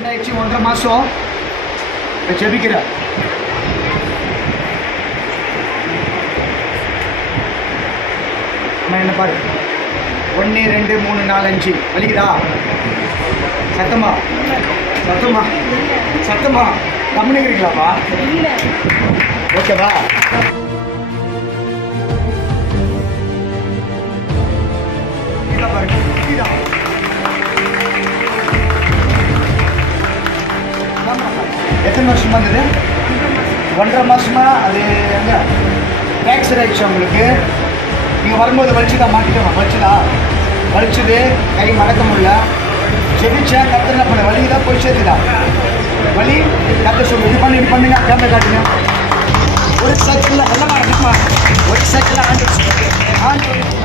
Operation ஆயிடுச்சு 1.5 மாதம் ஜெபிக்கிறேன். என்ன பாரு 1 2 3 4 5 வலிக்குதா? சத்தமா சத்தமா சத்தமா கம்முனுக்கிறீங்களாப்பா? ஓகேவா? எத்தனை வருஷமா இருந்தது? 1.5 மாதமா. அது எங்க ஃப்ராக்சர் ஆயிடுச்சு உங்களுக்கு? நீங்கள் வரும்போது வலிச்சுதா? மாட்டிட்டோம் வலிச்சுதா? வலிச்சுது, கை மடக்க முடியல. ஜெபிச்சா கத்தர் என்ன பண்ண? வலி தான் போய் சேர்த்துதா? வலி கத்த சொல்லு. இது பண்ணுங்க, கேமரா காட்டுங்க. ஒரு செகண்ட்ல எல்லாம் ஒரு செகண்ட்ல ஆண்டு